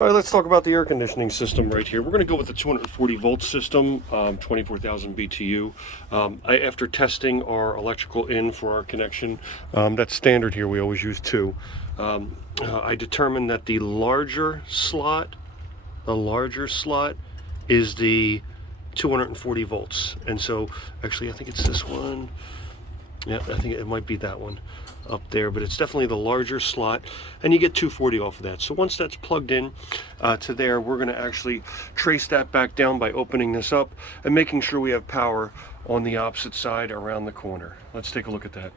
All right, let's talk about the air conditioning system right here. We're going to go with the 240 volt system, 24,000 BTU. After testing our electrical in for our connection, that's standard here. We always use two. I determined that the larger slot is the 240 volts. And so actually, I think it's this one. Yeah, I think it might be that one up there, but it's definitely the larger slot, and you get 240 off of that. So once that's plugged in to there, we're going to actually trace that back down by opening this up and making sure we have power on the opposite side around the corner. Let's take a look at that.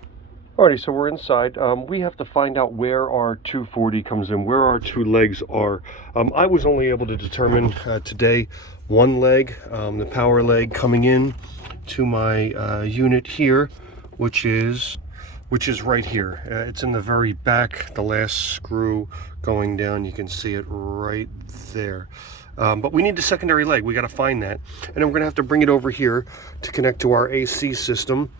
Alrighty, so we're inside. We have to find out where our 240 comes in, where our two legs are. I was only able to determine today one leg, the power leg coming in to my unit here, which is right here. It's in the very back, the last screw going down. You can see it right there. But we need the secondary leg. We got to find that. And then we're going to have to bring it over here to connect to our AC system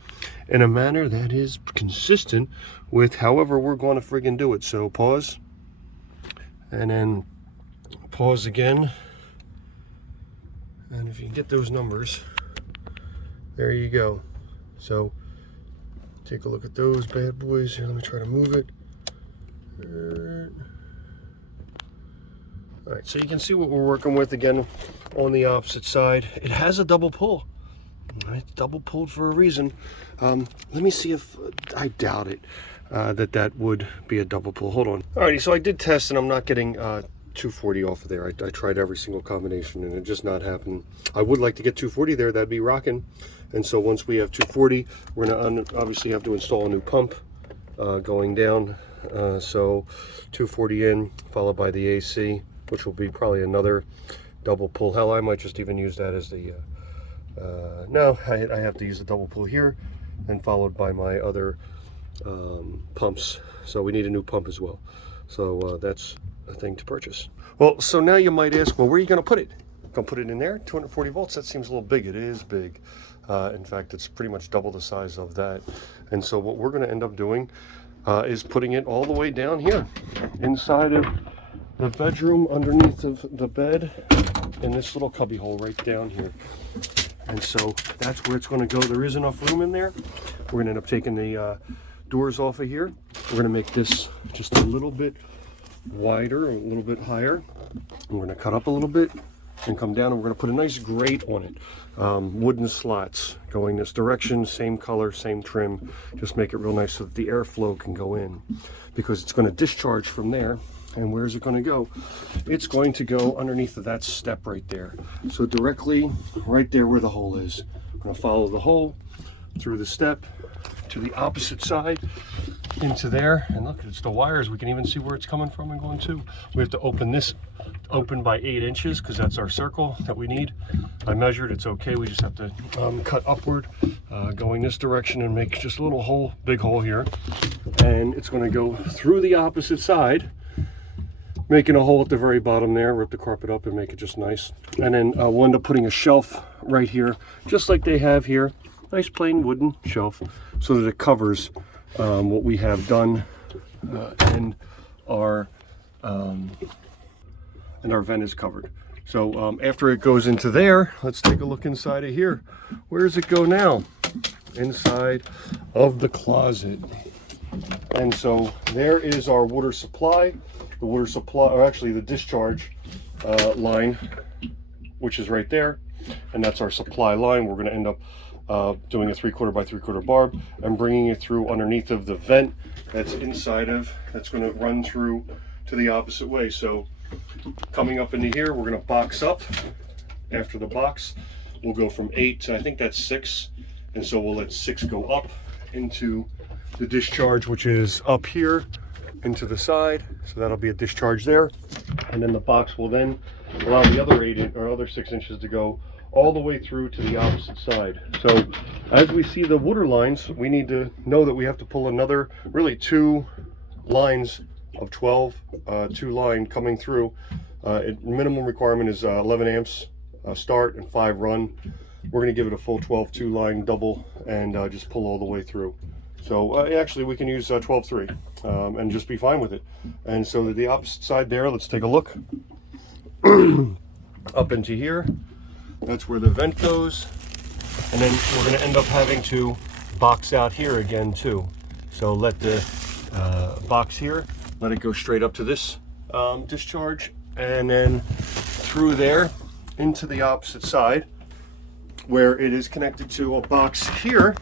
in a manner that is consistent with however we're going to friggin' do it. So pause. And then pause again. And if you can get those numbers, there you go. So take a look at those bad boys. Here, let me try to move it. All right, so you can see what we're working with again on the opposite side. It has a double pull. It's double pulled for a reason. Let me see if, I doubt it, that would be a double pull. Hold on. Alrighty, so I did test and I'm not getting 240 off of there. I tried every single combination and it just not happening. I would like to get 240 there. That'd be rocking. And so once we have 240, we're gonna obviously have to install a new pump going down. So 240 in, followed by the AC, which will be probably another double pull. Hell, I might just even use that as the, no, I have to use the double pull here and followed by my other pumps. So we need a new pump as well. So that's a thing to purchase. Well, so now you might ask, well, where are you gonna put it? Gonna put it in there? 240 volts, that seems a little big. It is big. In fact, it's pretty much double the size of that. And so what we're gonna end up doing is putting it all the way down here inside of the bedroom underneath of the bed in this little cubby hole right down here. And so that's where it's going to go. There is enough room in there. We're going to end up taking the doors off of here. We're going to make this just a little bit wider, a little bit higher. We're going to cut up a little bit and come down, and we're going to put a nice grate on it. Wooden slots going this direction, same color, same trim. Just make it real nice so that the airflow can go in, because it's going to discharge from there. And where's it going to go? It's going to go underneath of that step right there. So directly right there where the hole is. I'm going to follow the hole through the step to the opposite side into there. And look, it's the wires. We can even see where it's coming from and going to. We have to open this open by 8 inches because that's our circle that we need. I measured, it's okay. We just have to cut upward going this direction and make just a little hole, big hole here. And it's going to go through the opposite side, making a hole at the very bottom there, rip the carpet up and make it just nice. And then we'll end up putting a shelf right here, just like they have here. Nice plain wooden shelf, so that it covers what we have done, and our vent is covered. So after it goes into there, let's take a look inside of here. Where does it go now? Inside of the closet. And so there is our water supply. The water supply, or actually the discharge line, which is right there, and that's our supply line. We're going to end up doing a 3/4 by 3/4 barb and bringing it through underneath of the vent that's inside of, that's going to run through to the opposite way. So coming up into here, we're going to box up. After the box, we'll go from 8 to, I think that's 6, and so we'll let 6 go up into the discharge, which is up here into the side. So that'll be a discharge there, and then the box will then allow the other 8 or other 6 inches to go all the way through to the opposite side. So as we see the water lines, we need to know that we have to pull another, really 2 lines of 12, 2 line coming through. Minimum requirement is 11 amps start and 5 run. We're going to give it a full 12 2-line double and just pull all the way through. So actually we can use 12-3 and just be fine with it. And so the opposite side there, let's take a look. up into here. That's where the vent goes. And then we're going to end up having to box out here again too. So let the box here, let it go straight up to this discharge, and then through there into the opposite side where it is connected to a box here,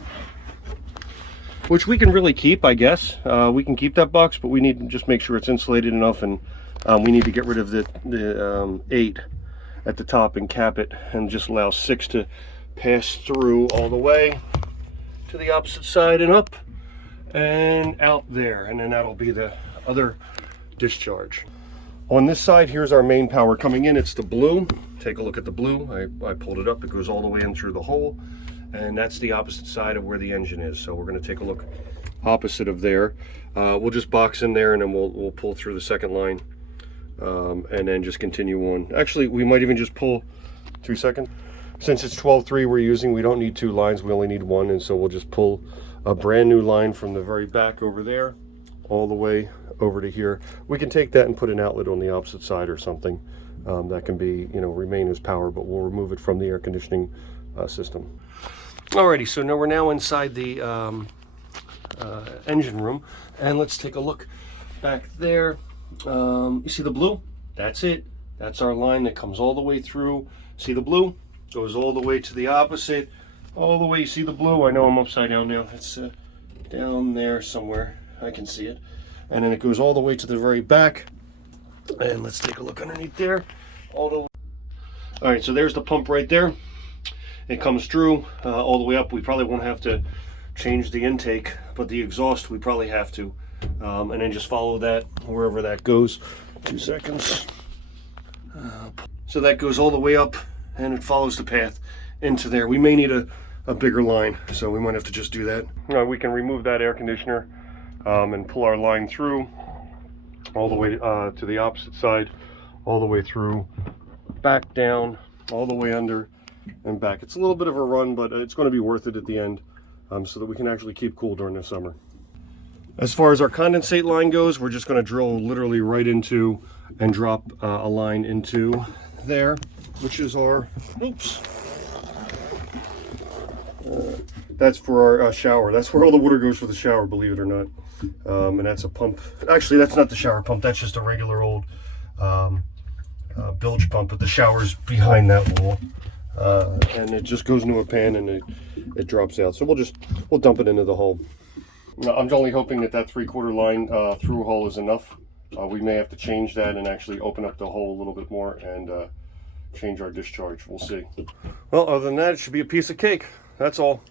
which we can really keep, I guess. We can keep that box, but we need to just make sure it's insulated enough, and we need to get rid of the 8 at the top and cap it, and just allow 6 to pass through all the way to the opposite side and up and out there, and then that'll be the other discharge. On this side, here's our main power coming in. It's the blue. Take a look at the blue. I pulled it up. It goes all the way in through the hole, and that's the opposite side of where the engine is. So we're going to take a look opposite of there. We'll just box in there, and then we'll pull through the second line, and then just continue on. Actually, we might even just pull 2 seconds. Since it's 12-3 we're using, we don't need 2 lines. We only need 1, and so we'll just pull a brand new line from the very back over there all the way over to here. We can take that and put an outlet on the opposite side or something that can be, remain as power, but we'll remove it from the air conditioning system. Alrighty, so now we're inside the engine room, and let's take a look back there. You see the blue? That's it. That's our line that comes all the way through. See the blue? Goes all the way to the opposite, all the way. You see the blue? I know I'm upside down now. It's down there somewhere. I can see it. And then it goes all the way to the very back. And let's take a look underneath there. All right, so there's the pump right there. It comes through all the way up. We probably won't have to change the intake, but the exhaust we probably have to. And then just follow that wherever that goes. 2 seconds. So that goes all the way up, and it follows the path into there. We may need a bigger line, so we might have to just do that. We can remove that air conditioner and pull our line through all the way to the opposite side, all the way through, back down, all the way under and back. It's a little bit of a run, but it's going to be worth it at the end, so that we can actually keep cool during the summer. As far as our condensate line goes, we're just going to drill literally right into and drop a line into there, which is our, that's for our shower. That's where all the water goes for the shower, believe it or not. And that's a pump. Actually, that's not the shower pump. That's just a regular old bilge pump, but the shower's behind that wall. And it just goes into a pan, and it drops out. So we'll dump it into the hole. Now, I'm only hoping that 3/4 line through hole is enough. We may have to change that and actually open up the hole a little bit more and change our discharge. We'll see. Well, other than that, it should be a piece of cake. That's all.